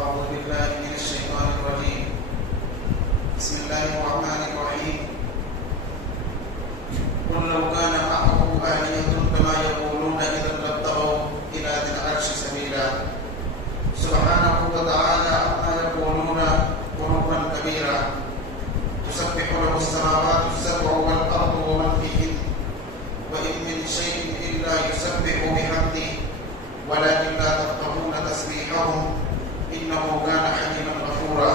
أعوذ بالله من الشيطان الرجيم. بسم الله الرحمن الرحيم. قل لو كان معه آلهة كما يقولون إذا لابتغوا إلى ذي العرش سبيلا. سبحانه وتعالى عما يقولون علوا كبيرا. تسبح له السماوات السبع والأرض ومن فيهن وإن من شيء إلا يسبح بحمده ولكن لا تفقهون تسبيحهم إنه كان حليما غفورا.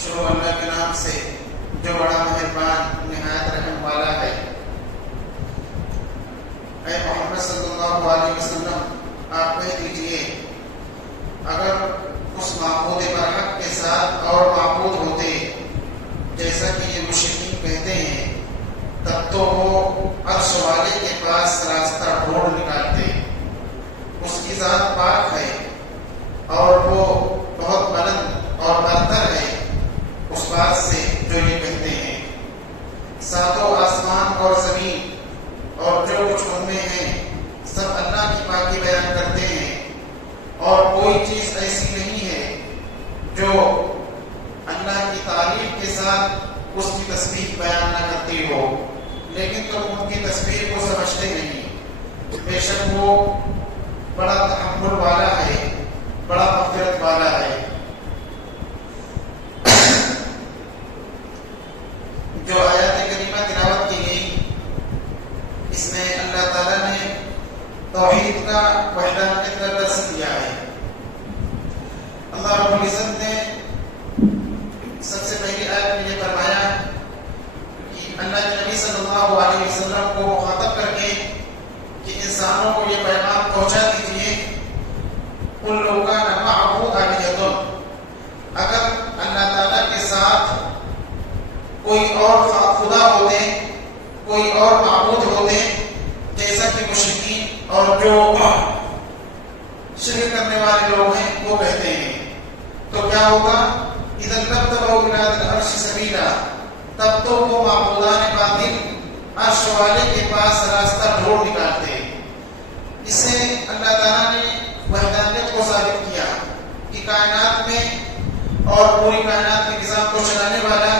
شروع اللہ کے نام سے جو بڑا مہربان نہایت رحم والا ہے. اے محمد صلی اللہ علیہ وسلم آپ کہہ دیجئے اگر اس معبود برحق کے ساتھ اور معبود ہوتے جیسا کہ یہ مشرکین کہتے ہیں تب تو وہ عرش والے کے پاس راستہ ڈھونڈ نکالتے. اس کی ذات پاک ہے اور وہ بہت بلند اور برتر ہے اس بات سے جو یہ کہتے ہیں. ساتوں آسمان اور زمین اور جو کچھ ان میں ہے سب اللہ کی پاکی بیان کرتے ہیں اور کوئی چیز ایسی نہیں ہے جو اللہ کی تعریف کے ساتھ اس کی تسبیح بیان نہ کرتی ہو، لیکن تم ان کی تسبیح کو سمجھتے نہیں. بے شک وہ بڑا تحمل والا ہے، بڑا مغفرت والا ہے. جو آیات کریمہ تلاوت کی گئی اس میں اللہ تعالیٰ نے توحید کا وحدانیت کا درس دیا ہے. اللہ رب العزت نے سب سے پہلی آیت میں یہ فرمایا کہ اللہ کے نبی صلی اللہ علیہ وسلم کو مخاطب کر کے کہ انسانوں کو یہ پیغام پہنچا دیجیے ان لوگوں کا معبود اگر اللہ تعالیٰ کے ساتھ کوئی اور خدا ہوتے، کوئی اور معبود ہوتے جیسا کہ مشرکین اور جو شرک کرنے والے لوگ ہیں وہ کہتے ہیں تو کیا ہوگا؟ اذا لابتغوا الى ذی العرش سبیلا، تب تو وہ معبودان باطل عرش والے کے پاس راستہ ڈھونڈ نکالتے. اس سے اللہ تعالیٰ نے وحدانیت کو ثابت کیا کہ کائنات میں اور پوری کائنات کے نظام کو چلانے والا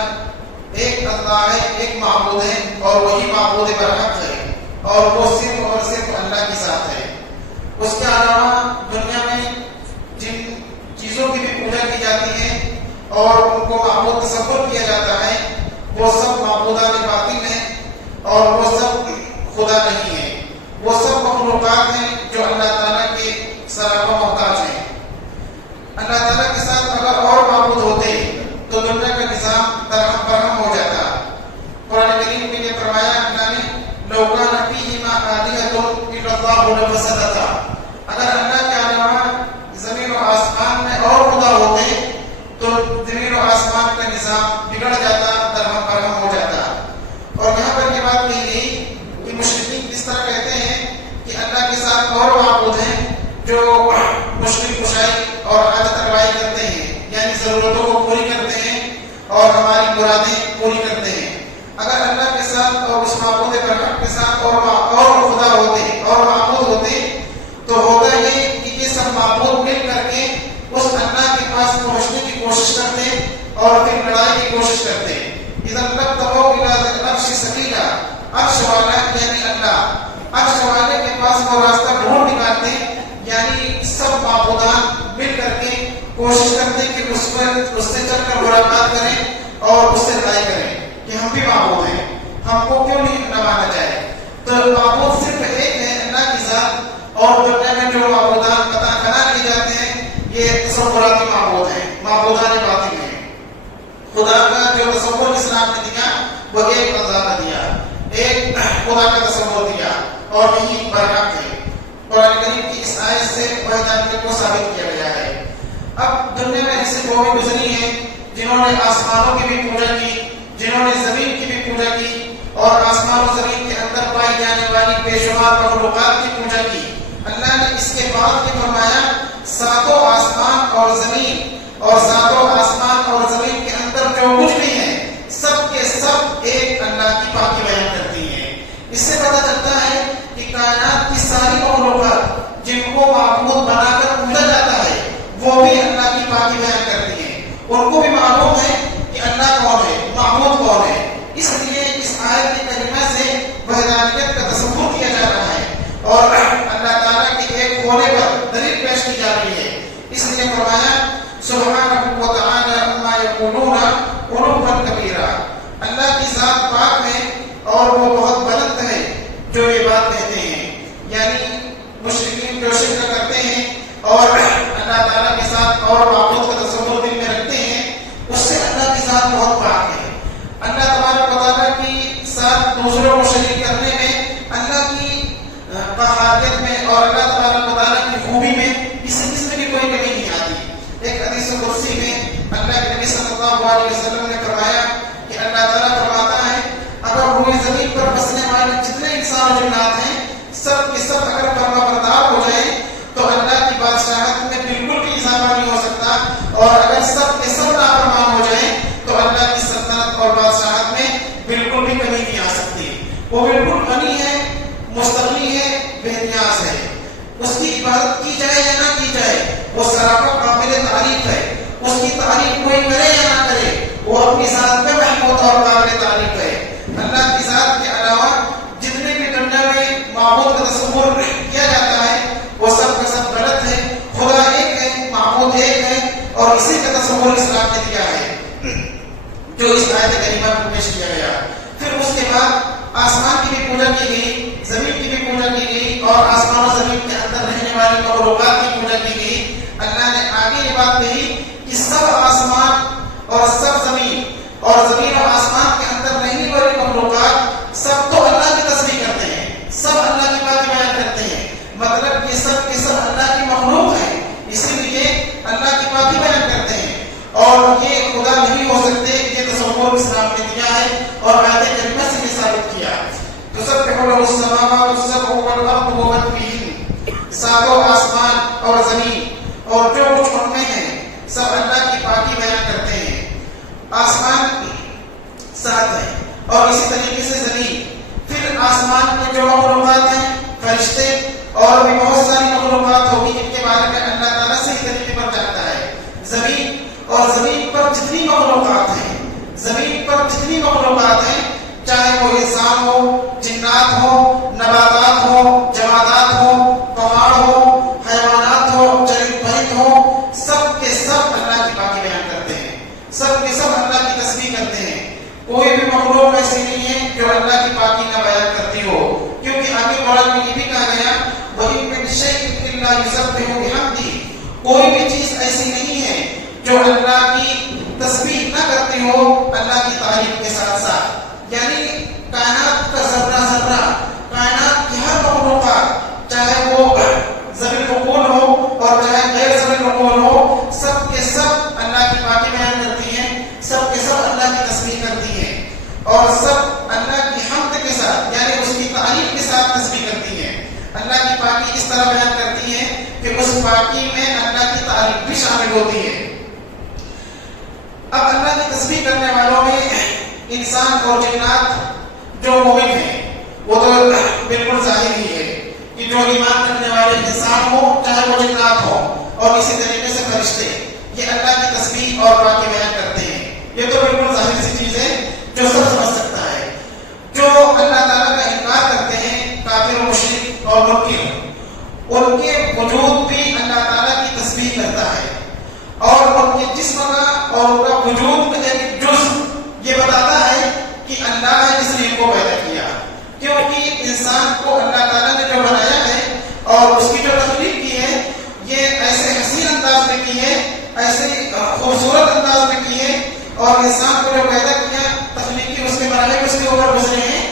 ایک اللہ ہے، ایک معبود ہے اور وہی معبود برحق ہے اور وہ صرف اور صرف اللہ کے ساتھ ہے. اس کے علاوہ دنیا میں جن چیزوں کی بھی پوجا کی جاتی ہے اور ان کو معبود تصور کیا جاتا ہے وہ سب معبودات باطل ہیں اور وہ سب خدا نہیں ہے. وہ سب مخلوقات ہیں جو اللہ تعالیٰ کے سراپا محتاج ہیں. اللہ تعالیٰ کے ساتھ اگر اور معبود ہوتے تو دنیا کا نظام درہم برہم ہو جاتا. قرآن کریم میں یہ فرمایا اللہ نے لو کان فیہما آلہۃ الا اللہ لفسدتا، اگر اللہ کے علاوہ زمین و آسمان میں اور خدا ہوتے تو زمین و آسمان کا نظام بگڑ جاتا، درہم برہم ہو جاتا. اور یہاں پر یہ بات کہی گئی کہ مشرکین کس طرح کہتے ہیں کہ اللہ کے ساتھ اور معبود ہیں جو مشکل کشائی اور حاجت روائی کرتے ہیں، یعنی ضرورتوں کو پوری کرتے ہیں اور ہماری مرادیں پوری کرتے ہیں. اگر اللہ کے ساتھ اور اس معبود برحق کے ساتھ اور خدا ہوتے اور معبود ہوتے تو ہوگا یہ کہ یہ سب معبود مل کر کے اس اللہ کے پاس پہنچنے کی کوشش کرتے اور پھر لڑائی کی کوشش کرتے. اذا لابتغوا الى ذی العرش سبیلا، عرش والا یعنی اللہ، عرش والے کے پاس وہ راستہ ڈھونڈ نکالتے، یعنی سب معبودان مل کر کے کوشش کرتے کہ اس سے چل کر ملاقات کریں اور اس سے لڑائی کریں کہ ہم بھی معبود ہیں، ہم کو کیوں نہیں نہ مانا جائے. تو معبود صرف ایک ہے اللہ کی ذات، اور دنیا میں جو معبودان قطع بنا کیے جاتے ہیں یہ تصوراتی معبود ہیں، معبودان باطل ہیں. خدا کا جو تصور اسلام نے دیا وہ ایک اللہ کا دیا، ایک خدا کا تصور دیا اور یہی برحق ہے. قرآن کریم کی اس آیت سے وحدانیت کو ثابت کیا گیا ہے. اب دنیا میں ایسے قومیں گزری ہیں جنہوں نے آسمانوں کی بھی پوجا کی، جنہوں نے زمین کی بھی پوجا کی اور آسمان و زمین کے اندر پائی جانے والی بے شمار مخلوقات کی پوجا کی. اللہ نے اس کے بعد یہ فرمایا ساتوں آسمان اور زمین اور ساتوں آسمان اور زمین کے اندر جو کچھ بھی ہے سب کے سب ایک اللہ کی پاکی بیان کرتی ہیں. اس سے پتہ چلتا ہے کہ کائنات کی ساری مخلوقات نے فرمایا سبحانہ و تعالی عما یقولون علوا کبیرا، اللہ کی ذات پاک ہے اور وہ بہت بلند ہے جو یہ بات کہتے ہیں. یعنی مشرکین جو شرک کرتے ہیں اور اللہ تعالیٰ کے ساتھ اور معبود کا تصور دل میں رکھتے ہیں، اس سے اللہ کی ذات بہت پاک ہے. اللہ تبارک و تعالیٰ کی ساتھ دوسروں کو شریک کرنے میں، اللہ کی حاجت میں اور اللہ تبارک و تعالیٰ کی خوبی میں کسی قسم کی کوئی کمی نہیں آتی. ایک حدیث قدسی میں اللہ کے نبی صلی اللہ علیہ وسلم نے فرمایا کہ اللہ تعالیٰ فرماتا ہے اگر روئے زمین پر بسنے والے جتنے انسان و جنات ہیں سب کے سب اگر فرما بردار ہو جائیں تو اللہ کی بادشاہت میں بالکل بھی اضافہ نہیں ہو سکتا، اور اگر سب کے سب نافرمان ہو جائیں تو اللہ کی سلطنت اور بادشاہت میں بالکل بھی کمی نہیں آ سکتی. وہ بالکل غنی ہے، مستغنی ہے، بے نیاز ہے. اس کی عبادت کی جائے یا نہ کی جائے وہ سراپا قابل تعریف ہے. اس کی تعریف کوئی کرے یا نہ کرے وہ اپنی ذات میں محمود اور قابل تعریف ہے. اللہ کی ذات کے علاوہ جتنے بھی دنیا میں معبود کا تصور کیا جاتا ہے وہ سب کا سب غلط ہے. خدا ایک ہے، معبود ایک ہے، اور اسی کا تصور اسلام نے دیا ہے جو اس آیت کریمہ میں پیش کیا گیا. پھر اس کے بعد آسمان کی بھی پوجا کی گئی، زمین کی بھی پوجا کی گئی، اور آسمان و زمین کے اندر رہنے والی مخلوقات کی پوجا کی گئی. اللہ نے آگے یہ بات کہی کہ سب آسمان اور سب زمین اور زمین اور آسمان کے اندر رہنے والی مخلوقات سب تو اللہ کی تسبیح کرتے ہیں، سب اللہ کی بات بیان کرتے ہیں. مطلب یہ سب کے سب اللہ کی مخلوق ہے، اسی لیے اللہ کی بات بیان کرتے ہیں، اور یہ خدا نہیں ہو سکتے. یہ تصور اسلام نے دیا ہے اور آیت کریمہ سے یہ ثابت کیا. تسبح له السماوات السبع والارض ومن فيهن، ساتوں آسمان اور زمین اور جو کچھ ان میں ہے سب اللہ کی پاکی بیان کرتے ہیں. آسمان ساتھ ہے اور اسی طریقے سے زمین. پھر آسمان میں جو مخلوقات ہیں، فرشتے اور بھی بہت ساری مخلوقات ہوگی جن کے بارے میں اللہ تعالیٰ صحیح طریقے پر جانتا ہے. زمین اور زمین پر جتنی مخلوقات ہیں، زمین پر جتنی مخلوقات ہیں، چاہے وہ انسان ہو، جنات ہو، نباتات ہو، جمادات ہو، پہاڑ ہو، حیوانات ہو، چرند پرند ہو، سب کے سب اللہ کی پاکی بیان کرتے ہیں، سب کے سب اللہ کی تسبیح کرتے ہیں. کوئی بھی مخلوق ایسی نہیں ہے جو اللہ کی پاکی نہ بیان کرتی ہو، کیونکہ آگے قرآن میں یہ بھی کہا گیا وَإِن مِّن شَيْءٍ إِلَّا يُسَبِّحُ بِحَمْدِهِ، کوئی بھی چیز ایسی نہیں ہے جو اللہ کی تسبیح نہ کرتی ہو اللہ کی تعریف کے ساتھ ساتھ. یعنی کائنات کا ذرہ ذرہ، کائنات کی ہر مخلوقات، چاہے وہ ذوی العقول ہو اور چاہے غیر ذوی العقول ہو، سب کے سب اللہ کی پاکی بیان کرتی ہیں، سب کے سب اللہ کی تسبیح کرتی ہیں، اور سب اللہ کی حمد کے ساتھ یعنی اس کی تعریف کے ساتھ تسبیح کرتی ہیں. اللہ کی پاکی اس طرح بیان کرتی ہے کہ اس پاکی میں اللہ کی تعریف بھی شامل ہوتی ہے. اب اللہ کی تسبیح کرنے والوں میں انسان اور جنات جو مومن ہیں وہ تو بالکل ظاہر ہی ہے کہ جو ایمان کرنے والے انسان ہو چاہے وہ جنات ہو، اور اسی طریقے سے فرشتے، یہ اللہ کی تسبیح اور پاکی بیان کرتے ہیں. یہ تو بالکل ظاہر سی چیز ہے جو سب سمجھ سکتا ہے. جو اللہ تعالیٰ کا انکار کرتے ہیں، کافر و مشرک اور منکر، ان کے وجود بھی اللہ تعالیٰ کی تسبیح کرتا ہے، اور ان کے جسم کا اور ان کا وجود کا ایک جزء یہ بتاتا ہے کہ اللہ ہے جس نے ان کو پیدا کیا. کیونکہ انسان کو اللہ تعالیٰ نے جو بنایا ہے اور اس کی جو تخلیق کی ہے یہ ایسے حسین انداز میں کی ہے، ایسے خوبصورت انداز میں کی ہے، اور انسان کو جو پیدا کیا تخلیقی اس کے بنانے اس کے اوپر گزرے ہیں،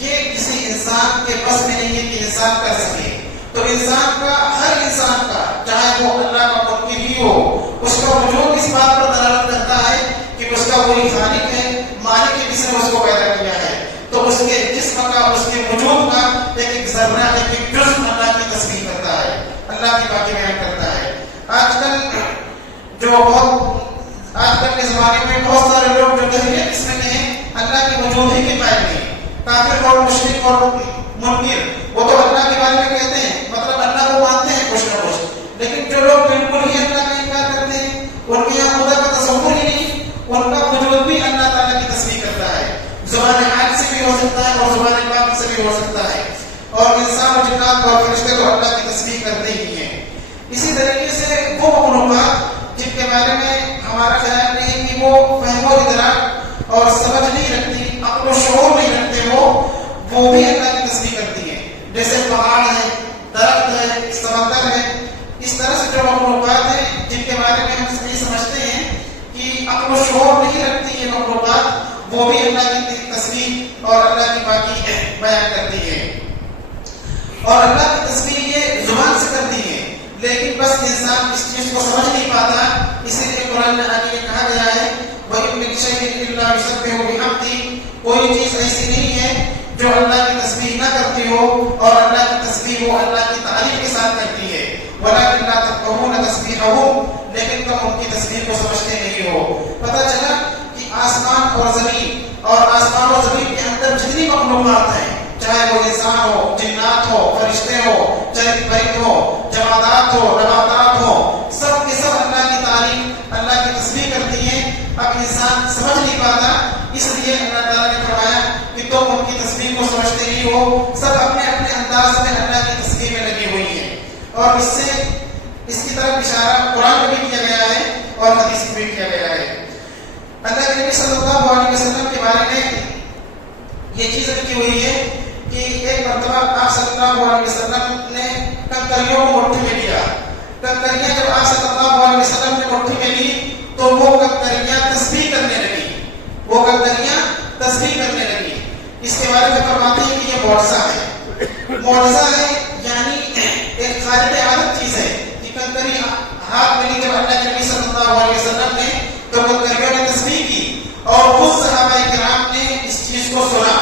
یہ کسی انسان کے بس میں نہیں ہے کہ انسان کر سکے. تو انسان کا، ہر انسان کا، چاہے وہ اللہ کا منکر ہی ہو، اس کا وجود اس بات پر دلالت کرتا ہے کہ اس کا کوئی خالق ہے، مالک ہے جس نے اس کو پیدا کیا ہے. تو اس کے جسم کا، اس کے وجود کا ایک ذرہ، ایک جزء اللہ کی تسبیح کرتا ہے، اللہ کی پاکی بیان کرتا ہے. آج کل کے زمانے میں بہت سارے لوگ جو جہلیت اس میں کہیں اللہ کے وجود ہی کے قائل نہیں، کافر اور مشرک اور منکر، وہ تو اللہ کے بارے میں کہتے ہیں، مطلب اللہ کو مانتے ہیں کچھ نہ کچھ، لیکن جو لوگ بالکل ہی اللہ کا انکار کرتے ہیں، ان کے یہاں خدا کا تصور ہی نہیں، ان کا وجود بھی اللہ تعالیٰ کی تسبیح کرتا ہے. زبان حال سے بھی ہو سکتا ہے اور زبان پاک سے بھی ہو سکتا ہے، اور انسان اور جنات اور فرشتے تو اللہ کی تسبیح کرتے ہی ہیں. اسی طریقے سے وہ مخلوقات جن کے بارے میں ہمارا خیال نہیں ہے کہ وہ فہم و ادراک اور سمجھ نہیں رکھتی، عقل و شعور نہیں رکھتے، وہ بھی اللہ کی تسبیح کرتی ہیں، جیسے پہاڑ ہے، درخت ہے، سمندر ہے. اس طرح سے جو مخلوقات ہیں جن کے بارے میں ہم صحیح سمجھتے ہیں کہ عقل و شعور نہیں رکھتی یہ مخلوقات، وہ بھی اللہ کی تسبیح اور اللہ کی پاکی بیان کرتی ہے. اور اللہ کی تسبیح یہ زبان سے کرتی ہے، لیکن بس انسان اس چیز کو سمجھ نہیں پاتا. اسی لیے قرآن میں آگے کہا گیا ہے وَإِن مِّن شَيْءٍ إِلَّا يُسَبِّحُ بِحَمْدِهِ، کوئی چیز ایسی نہیں ہے جو اللہ کی تسبیح نہ کرتی ہو، اور اللہ کی تسبیح وہ اللہ کی تعریف کے ساتھ کرتی ہے. وَلَكِنْ لَا تَفْقَهُونَ تَسْبِيحَهُمْ، لیکن تم ان کی تسبیح کو سمجھتے نہیں ہو. پتہ چلا کہ آسمان اور زمین اور آسمان اور زمین کے اندر جتنی مخلوقات ہیں، چاہے وہ انسان ہو، جنات ہو، فرشتے ہو، چاہے پرند ہو، جمادات ہو، نباتات ہو، سب کے سب اللہ کی تعریف، اللہ کی تسبیح کرتی ہیں. اب انسان سمجھ نہیں پاتا، اس لیے اللہ تعالیٰ نے فرمایا کہ تم ان کی تسبیح کو سمجھتے نہیں ہو. سب اپنے اپنے انداز میں اللہ کی تسبیح میں لگی ہوئی ہیں. اور اس کی طرف اشارہ قرآن میں بھی کیا گیا ہے اور حدیث میں بھی کیا گیا ہے. اللہ کے نبی صلی اللہ علیہ وسلم کے بارے میں یہ چیز لکھی ہوئی ہے کہ ایک مرتبہ آپ صلی اللہ علیہ وسلم نے کنکریوں کو مٹھی میں لیا. کنکریاں جب آپ صلی اللہ علیہ وسلم نے مٹھی میں لی تو وہ کنکریاں تسبیح کرنے لگی، وہ کنکریاں تسبیح کرنے لگی. اس کے بارے میں فرماتے ہیں کہ یہ معجزہ ہے. معجزہ ہے یعنی ایک خارق عادت چیز ہے کہ کنکری ہاتھ میں لی. جب اللہ کے نبی صلی اللہ علیہ وسلم نے تو کنکریوں نے تسبیح کی اور خود صحابہ کرام نے اس چیز کو سنا.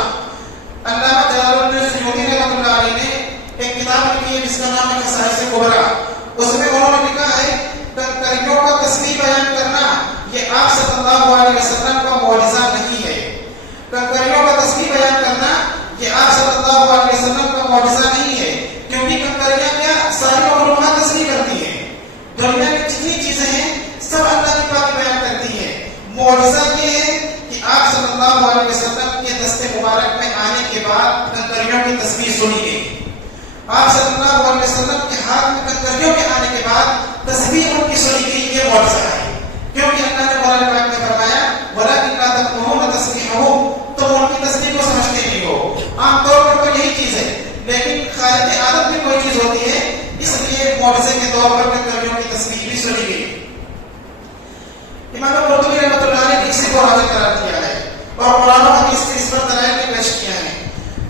علامہ جلال الدین سیوطی رحمۃ اللہ علیہ نے ایک کتاب لکھی ہے جس کا نام ہے خصائص کبریٰ. اس میں انہوں نے لکھا ہے کنکریوں کا تسبیح بیان کرنا یہ آپ صلی اللہ علیہ وسلم کا معجزہ نہیں ہے. کنکریوں کا تسبیح بیان کرنا یہ آپ صلی اللہ علیہ وسلم کا معجزہ نہیں ہے، کیونکہ کنکریاں کیا ساری مخلوقات تسبیح کرتی ہیں. دنیا میں جتنی چیزیں ہیں سب اللہ کی پاکی بیان کرتی ہیں. معجزہ یہ ہے کہ آپ صلی اللہ علیہ وسلم کے دست مبارک میں آنے کے بعد کنکریوں کی تسبیح سنی گئی. آپ صلی اللہ علیہ وسلم کے ہاتھ میں کنکریوں کے آنے کے بعد تسبیح ان کی سنی گئی. یہ معجزہ ہے، کیونکہ اللہ نے قرآن پاک میں فرمایا وَلَكِنْ لَا تَفْقَهُونَ تَسْبِيحَهُمْ، تم ان کی تسبیح کو سمجھتے نہیں ہو. عام طور پر تو یہی چیز ہے، لیکن خارق عادت میں کوئی چیز ہوتی ہے، اس لیے معجزے کے طور پر کنکریوں کی تسبیح بھی سنی گئی. امام قرطبی رحمۃ اللہ علیہ نے اسی کو حاضر قرار دیا ہے اور قرآن و حدیث سے اس پر دلائل بھی پیش کیا ہے.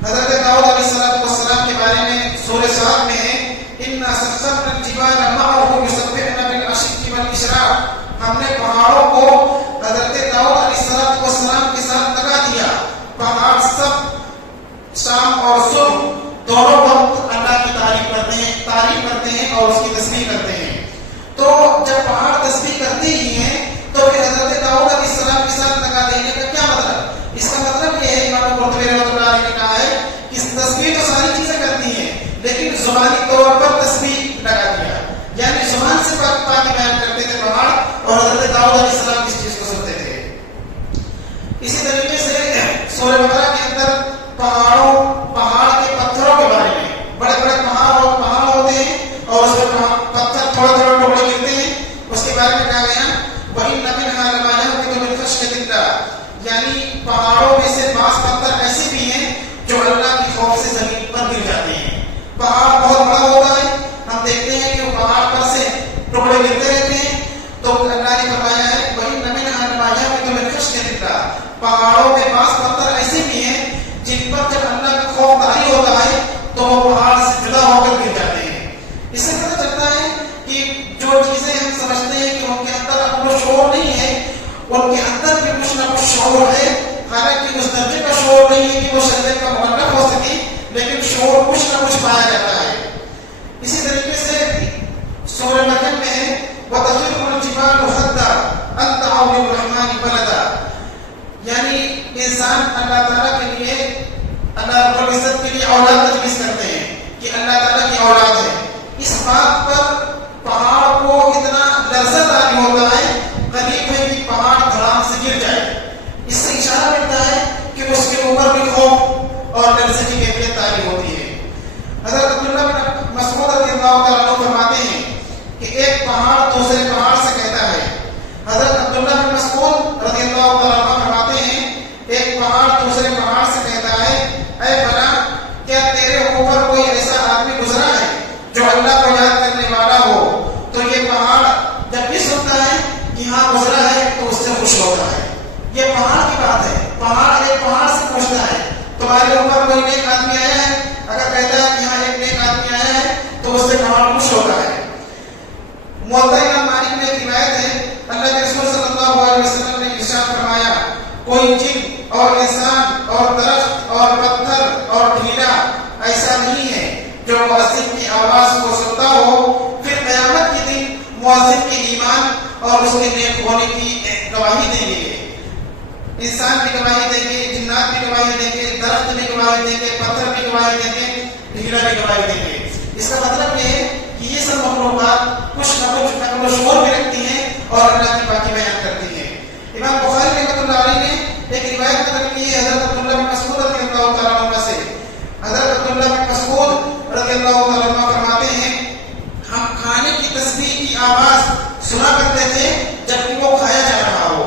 حضرت داؤد علیہ السلام کے بارے میں سورہ صاد میں ہے اِنَّا سَخَّرْنَا الْجِبَالَ مَعَهُ يُسَبِّحْنَ بِالْعَشِيِّ وَالْإِشْرَاقِ، ہم نے پہاڑوں کو حضرت داؤد علیہ السلام کے ساتھ لگا دیا. پہاڑ سب شام اور صبح دونوں وقت اللہ کی تعریف کرتے ہیں اور اس کی تسبیح کرتے ہیں. تو جب پہاڑ تسبیح کرتے ہی ہیں تو پھر حضرت داؤد علیہ السلام کے ساتھ لگا دینے کا کیا مطلب؟ اس کا مطلب یہ ہے امام قرطبی رحمۃ اللہ علیہ نے کہا ہے کہ تسبیح تو ساری چیزیں کرتی ہیں، لیکن زبانی طور پر تسبیح لگا دیا، یعنی زبان سے پاکی بیان کرتے تھے پہاڑ، اور حضرت داؤد علیہ السلام اس چیز کو سنتے تھے. اسی طریقے سے سورہ بقرہ کے اندر پہاڑ کے پتھروں کے بارے میں، بڑے بڑے پہاڑ ہوتے ہیں اور اس میں پتھر تھوڑے تھوڑے ٹکڑے گرتے ہیں، اس کے بارے میں کہا گیا وَإِنَّ مِنْهَا لَمَا يَهْبِطُ مِنْ خَشْيَةِ اللَّهِ، یعنی پہاڑوں میں سے بعض پتھر ایسے بھی ہیں جو اللہ کے خوف سے زمین پر گر جاتے ہیں. پہاڑ بہت بڑا ہوتا ہے، ہم دیکھتے ہیں کہ وہ پہاڑ پر سے ٹکڑے گرتے رہتے ہیں. تو اللہ نے فرمایا ہے وَإِنَّ مِنْهَا لَمَا يَهْبِطُ مِنْ خَشْيَةِ اللَّهِ، پہاڑوں میں بعض پتھر ایسے بھی ہیں جن پر جب اللہ کا خوف طاری ہوتا ہے تو وہ پہاڑ سے جدا ہو کر گر جاتے ہیں. اس سے پتہ چلتا ہے کہ جو چیزیں ہم سمجھتے ہیں کہ ان کے اندر اپنا شعور نہیں ہے، ان کے اندر بھی کچھ نہ کچھ شعور ہے. حالانکہ اس درجے کا شعور نہیں ہے کہ وہ شریعت کا مخالف ہو سکے، لیکن شعور کچھ نہ کچھ پایا جاتا ہے. اسی طریقے سے سورہ نجم میں ہے وَتَخِرُّ الْجِبَالُ هَدًّا أَن دَعَوْا لِلرَّحْمَنِ وَلَدًا، یعنی انسان اللہ تعالیٰ کے لیے، اللہ رب العزت کے لیے اولاد تجویز کرتے ہیں کہ اللہ تعالیٰ کی اولاد ہے. اس بات پر پہاڑ کو اتنا لرزہ طاری ہوتا ہے، قریب ہے کہ پہاڑ دھڑام سے گر جائے. اس سے اشارہ ملتا ہے کہ اس کے اوپر بھی خوف اور لرزے کی کیفیت طاری ہوتی ہے. حضرت عبداللہ بن مسعود رضی اللہ تعالیٰ عنہ فرماتے ہیں کہ ایک پہاڑ دوسرے پہاڑ سے کہتا ہے. حضرت عبداللہ بن مسعود رضی اللہ تعالیٰ عنہ فرماتے ہیں ایک پہاڑ دوسرے پہاڑ سے کہتا ہے اے فلاں کیا تیرے اوپر کوئی ایسا آدمی گزرا ہے جو اللہ کو یاد کرنے والا ہو؟ تو یہ پہاڑ جب بھی سنتا ہے کہ ہاں گزرا ہے تو اس سے خوش ہوتا ہے. یہ پہاڑ کی بات ہے. پہاڑ ایک پہاڑ سے پوچھتا ہے تمہارے اوپر کوئی نیک آدمی آیا ہے؟ اگر کہتا ہے کہ ہاں ایک نیک آدمی آیا ہے تو اس سے پہاڑ خوش ہوتا ہے. موطا امام مالک میں ایک روایت ہے اللہ کے رسول صلی اللہ علیہ وسلم نے ارشاد فرمایا کوئی جن اور انسان اور درخت اور پتھر اور ڈھیلا ایسا نہیں ہے جو مؤذن کی آواز کو سنتا ہو پھر قیامت کے دن مؤذن کے ایمان اور اس کے نیک ہونے کی گواہی دیں گے. انسان بھی گواہی دیں گے, جنات بھی گواہی دیں گے, درخت بھی گواہی دیں گے, پتھر بھی گواہی دیں گے, ڈھیلا بھی گواہی دیں گے. اس کا مطلب یہ ہے کہ یہ سب مخلوقات کچھ نہ کچھ نقل و شعور بھی رکھتی ہیں اور اللہ کی پاکی بیان کرتی ہیں. امام بخاری رحمۃ اللہ علیہ نے ایک روایت نقل کی ہے حضرت عبداللہ بن مسعود رضی اللہ تعالیٰ عنہ سے. حضرت عبداللہ بن مسعود رضی اللہ تعالیٰ عنہ فرماتے ہیں ہم کھانے کی تسبیح کی آواز سنا کرتے تھے جبکہ وہ کھایا جا رہا ہو.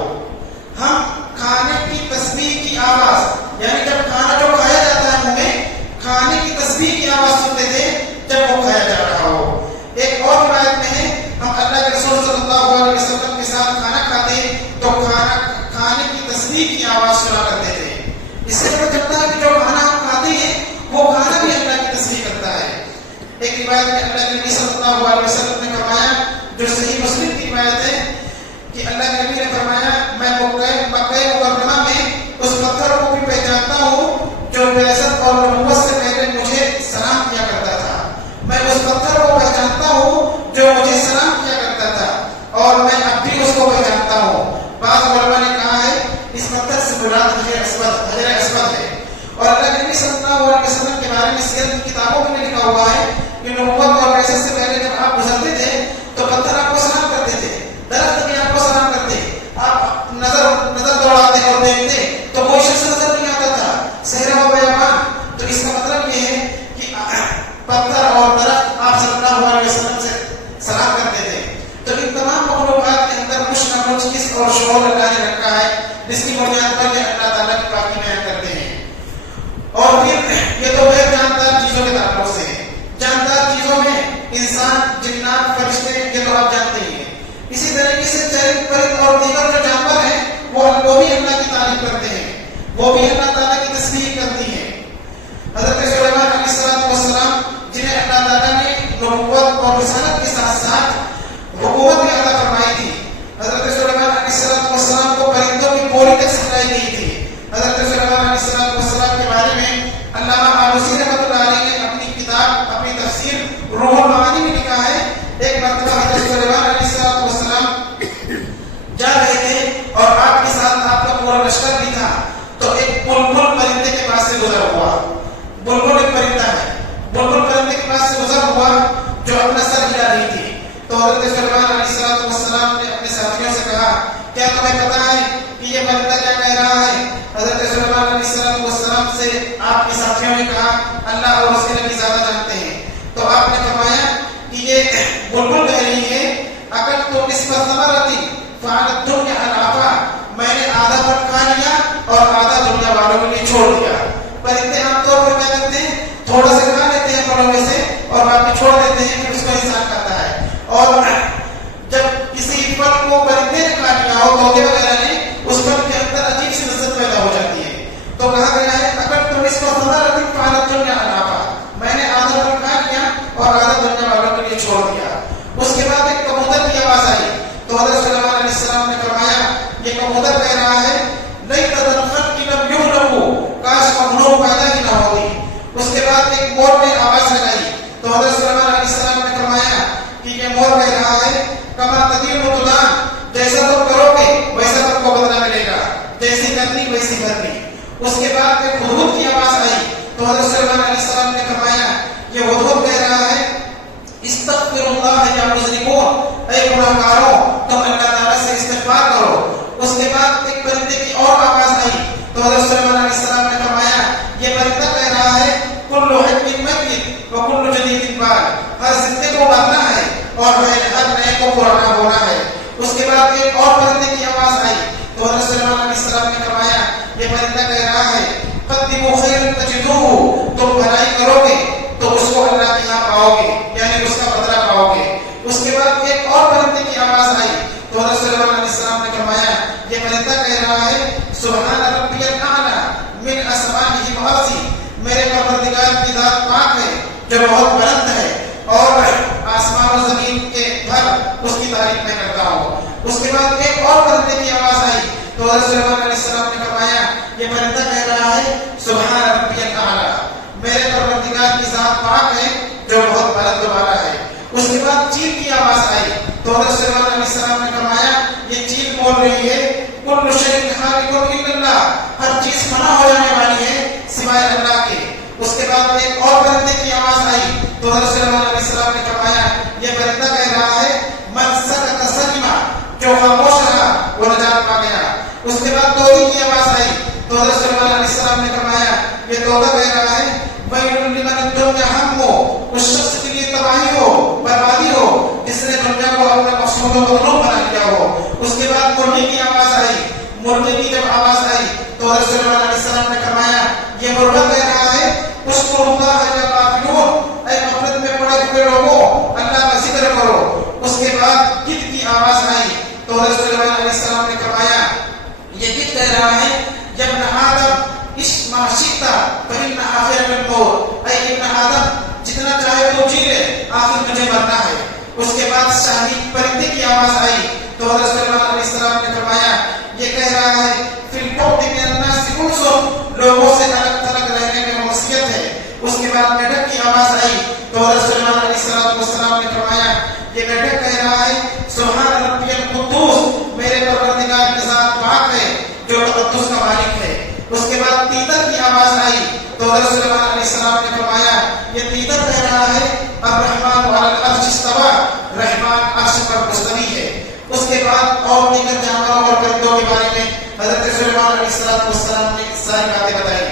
ہم کھانے کی تسبیح کی آواز یعنی جب کھانا جو کھایا جاتا ہے منہ میں کھانے کی تسبیح کی آواز سنتے تھے جب وہ کھایا جا رہا ہو. ایک اور روایت میں ہے ہم اللہ کے رسول صلی اللہ علیہ وسلم کے ساتھ کھانا کھاتے تو کھانے کی تسبیح کی آواز سنا کرتے تھے. اس سے پتہ چلتا ہے کہ جو کھانا ہم کھاتے ہیں وہ کھانا بھی اللہ کی تسبیح کرتا ہے. ایک روایت میں اللہ کے نبی صلی اللہ علیہ وسلم نے فرمایا جو صحیح مسلم کی روایت ہے کہ اللہ کے نبی نے فرمایا میں مکہ مکرمہ میں اس پتھر کو بھی پہچانتا ہوں جو بعثت اور نبوت سے پہلے مجھے سلام کیا کرتا تھا. میں اس پتھر کو پہچانتا ہوں جو مجھے سلام کیا کرتا تھا اور میں اب بھی اس کو پہچانتا ہوں. بعض علماء نے کہا ہے اس پتھر سے مراد حجر اسود ہے. اور اللہ کے نبی صلی اللہ علیہ وسلم کے بارے میں سیرت کی کتابوں میں لکھا ہوا ہے کہ نبوت اور بعثت سے پہلے جب آپ گزرتے تھے تو پتھر آپ کو سلام کرتے تھے, درخت بھی آپ کو سلام کرتے, آپ نظر دوڑاتے اور دیکھتے تو کوئی شخص نظر نہیں آتا تھا, صحرا و بیابان. تو اس کا مطلب یہ ہے کہ پتھر اور درخت آپ صلی اللہ علیہ وسلم سے سلام کرتے تھے. تو ان تمام مخلوقات کے اندر کچھ نہ کچھ کس اور شعور اللہ نے رکھا ہے جس کی بنیاد پر یہ اللہ تعالیٰ کی پاکی بیان کرتے ہیں. اور پھر یہ تو غیر جاندار چیزوں کے تعلق سے ہے. جاندار چیزوں میں انسان, جنات, فرشتے یہ تو آپ جانتے ہی ہیں. اسی طریقے سے چرند پرند اور دیگر جو جانور ہیں وہ بھی اللہ کی تعریف کرتے ہیں, وہ بھی اللہ تعالیٰ کی تسبیح کرتی ہیں. حضرت سلیمان علیہ السلام جنہیں اللہ تعالیٰ نے نبوت اور رسالت کے ساتھ ساتھ حکومت بھی عطا فرمائی تھی. حضرت سلیمان علیہ السلام کو پرندوں کی بولی تک سکھلائی گئی تھی. حضرت سلیمان علیہ السلام کے بارے میں علامہ آلوسی رحمۃ اللہ علیہ نے اپنی کتاب, اپنی تفسیر روح المعانی میں لکھا ہے ایک مرتبہ حضرت سلیمان علیہ السلام جا رہے تھے اور آپ کے ساتھ آپ کا پورا لشکر بھی تھا تو ایک بلبل پرندے کے پاس سے گزر ہوا. بلبل ایک پرندہ ہے, بلبل پرندے کے پاس سے گزر ہوا جو اپنا سر ہلا رہی تھی. تو حضرت سلیمان علیہ السلام نے اپنے ساتھیوں سے کہا کیا تمہیں پتا ہے کہ یہ پرندہ کیا کہہ رہا ہے؟ حضرت سلیمان علیہ السلام سے آپ کے ساتھیوں نے کہا اللہ اور اس کے نبی زیادہ جانتے ہیں. تو آپ نے فرمایا کہ یہ بلبل کہہ رہی ہے اگر تو نسبت نہ رہتی فعلت دنیا الافا, میں نے آدھا پر کھا لیا اور آدھا دنیا والوں کے لیے چھوڑ دیا. پرندے عام طور پر کیا کرتے ہیں تھوڑا سا کھا لیتے ہیں پھلوں میں سے اور باقی چھوڑ دیتے ہیں, پھر اس کو انسان کھاتا ہے. اور جب کسی پھل کو پرندے نے کھا لیا ہو, طوطے وغیرہ نے, اس پھل کے اندر عجیب سی لذت پیدا ہو جاتی ہے. تو کہا گیا ہے اگر تم اس کو سزا رکھتی فعلت دنیا الافا, میں نے آدھا پھل کھا لیا اور آدھا دنیا والوں کے لیے چھوڑ دیا. اس کے بعد ایک کبوتر کی آواز آئی تو حضرت سلیمان علیہ السلام نے فرمایا یہ کبوتر کہہ رہا ہے نہیں تدخل کی لم یغلبو, کاش مخلوق پیدا ہی نہ ہوتی. اس کے بعد ایک مور نے آواز لگائی تو حضرت سلیمان علیہ السلام نے فرمایا کہ یہ مور کہہ رہا ہے کما تدین و تدان, جیسا تم کرو گے ویسا تم کو بدلہ ملے گا, جیسی کرنی ویسی بھرنی. اس کے بعد ایک ہدہد کی آواز آئی تو حضرت سلیمان علیہ السلام نے فرمایا یہ ہدہد کہہ رہا ہے استغفر اللہ یا مذنبون, اے گناہگاروں تم اللہ تعالیٰ سے استغفار کرو. اس کے بعد ایک پرندے کی اور آواز آئی تو حضرت سلیمان علیہ السلام نے فرمایا یہ پرندہ کہہ رہا ہے کل حج میت و کل جدید بال, ہر زندے کو مرنا ہے اور جو بہت بلند ہے اور آسمان و زمین کے گھر اس کی تعریف میں کرتا ہوں. اس کے بعد ایک اور پرندے کی آواز آئی تو حضرت سلیمان علیہ السلام نے فرمایا یہ پرندہ کہہ رہا ہے سبحان ربی الاعلیٰ، میرے پروردگار کی ذات پاک ہے جو بہت بلند والا ہے. اس کے بعد چیل کی آواز آئی تو حضرت سلیمان علیہ السلام نے فرمایا یہ چیل بول رہی ہے کل شیء خالق الا اللہ، ہر چیز فنا ہو جانے والی ہے سوائے اللہ کے. اس کے بعد ایک اور پرندے کی آواز آئی تو حضرت سلیمان علیہ السلام نے فرمایا یہ پرندہ کہہ رہا ہے من سکت سلما، جو خاموش رہا وہ نجات پا گیا. اس کے بعد طوطی کی آواز آئی تو حضرت سلیمان علیہ السلام نے فرمایا یہ طوطا کہہ رہا ہے ویل لمن الدنیا ہم ہو، اس شخص کے لیے تباہی ہو بربادی ہو جس نے دنیا کو اپنا مقصود و مطلوب بنا لیا ہو. اس کے بعد مرغی کی آواز آئی، مرغی کی جب آواز آئی تو حضرت سلیمان علیہ السلام نے فرمایا یہ مرغا کہہ رہا ہے اذکروا اللہ یا غافلون، اے غفلت میں پڑے ہوئے لوگوں اللہ کا ذکر کرو. اس کے بعد گدھ کی آواز آئی تو حضرت سلیمان علیہ السلام نے فرمایا یہ گدھ کہہ رہا ہے یا ابن آدم عش ما شئت فإن آخر الموت، اے ابن آدم جتنا چاہے تو جی لے آخر مجھے مرنا ہے. اس کے بعد شاہی پرندے کی آواز آئی تو حضرت سلیمان علیہ السلام نے فرمایا یہ کہہ رہا ہے فی البعد من الناس انس، لوگوں سے الگ تھلگ رہنے میں وصیت ہے. اس کے بعد میڈک کی آواز آئی تو حضرت سلیمان علیہ السلام نے فرمایا یہ میڈک کہہ رہا ہے سبحان ربی القدوس، میرے پروردگار کی ذات پاک ہے جو تقدس کا مالک ہے. اس کے بعد تیتر کی آواز آئی تو حضرت سلیمان علیہ السلام نے فرمایا یہ تیتر کہہ رہا ہے الرحمن علی العرش استوى، رحمان عرش پر مستوی ہے. اس کے بعد اور دیگر جانوروں اور پرندوں کے بارے میں حضرت سلیمان علیہ السلام نے ساری باتیں بتائی.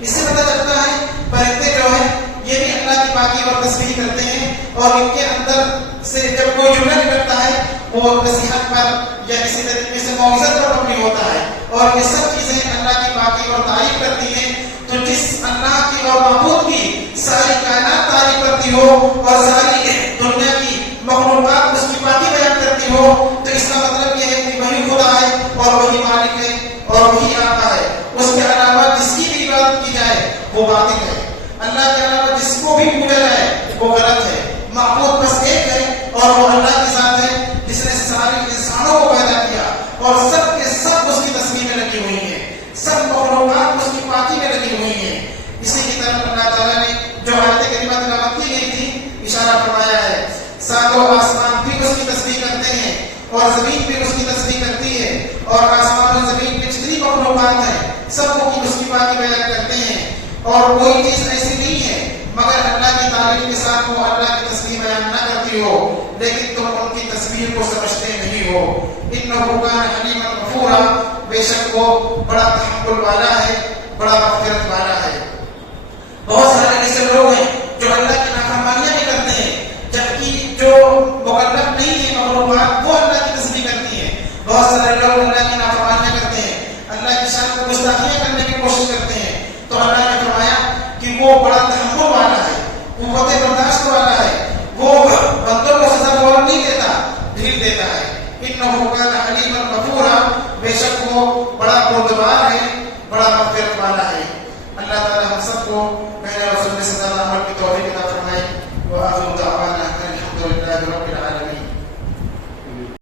اس سے پتہ چلتا ہے پرندے جو ہیں یہ بھی اللہ کی پاکی اور تسبیح کرتے ہیں اور ان کے اندر سے جب کوئی جملہ نکلتا ہے وہ نصیحت پر یا کسی طریقے سے موعظت پر مبنی ہوتا ہے اور یہ سب چیزیں اللہ کی پاکی اور تعریف کرتی ہیں. تو جس اللہ کی اور معبود کی ساری کائنات تعریف کرتی ہو اور ساری دنیا کی مخلوقات اس کی پاکی بیان کرتی ہو تو اس کا مطلب یہ ہے کہ وہی خدا ہے اور وہی مالک ہے اور وہی آقا ہے. اس کے علاوہ جس کی بھی عبادت کی جائے وہ باطل ہے. اللہ کے علاوہ جس کو بھی پوجا جائے وہ غلط ہے. معبود بس ایک ہے اور وہ اللہ کی ذات ہے جس نے سارے انسانوں کو پیدا کیا اور سب کے سب اس کی تصویر میں لگی ہوئی ہیں، سب مخلوقات اس کی پاکی میں لگی ہوئی ہیں. اسی کی طرف اللہ تعالیٰ نے جو آیت کریمہ تلاوت کی گئی تھی اشارہ فرمایا ہے. ساتوں آسمان بھی اس کی تصویر کرتے ہیں اور زمین بھی اس کی تصویر کرتی ہے اور آسمان اور زمین میں جتنی مخلوقات ہیں سب کو اس کی پاکی بیان کرتے ہیں اور کوئی چیز ایسی نہیں ہے مگر اللہ کی تعریف کے ساتھ وہ اللہ کی تصویر بیان نہ کرتی ہو لیکن تم ان کی تصویر کو سمجھتے نہیں ہو. انہ کان حلیما غفورا، بے شک وہ بڑا تحمل والا ہے، بڑا مغفرت والا ہے. بہت سارے ایسے لوگ ہیں جو اللہ کی نافرمانیاں بھی کرتے ہیں جبکہ جو مکلف نہیں ہے مخلوقات وہ اللہ کی تصویر کرتی ہیں. بہت سارے لوگ اللہ کی نافرمانیاں کرتے ہیں، اللہ کی شان کو گستاخیاں کرنے کی کوشش کرتے ہیں تو اللہ نے فرمایا کہ وہ بڑا تحمل والا ہے، قوت برداشت والا ہے، وہ بندوں کو سزا فوراً نہیں دیتا، ڈھیل دیتا ہے. انہ کان حلیما غفورا، بے شک وہ بڑا بردبار ہے، بڑا مغفرت والا ہے. اللہ تعالی ہم سب کو میرے رسول صلی اللہ علیہ وسلم کی توفیق عطا فرمائے. وآخر دعوانا الحمد للہ رب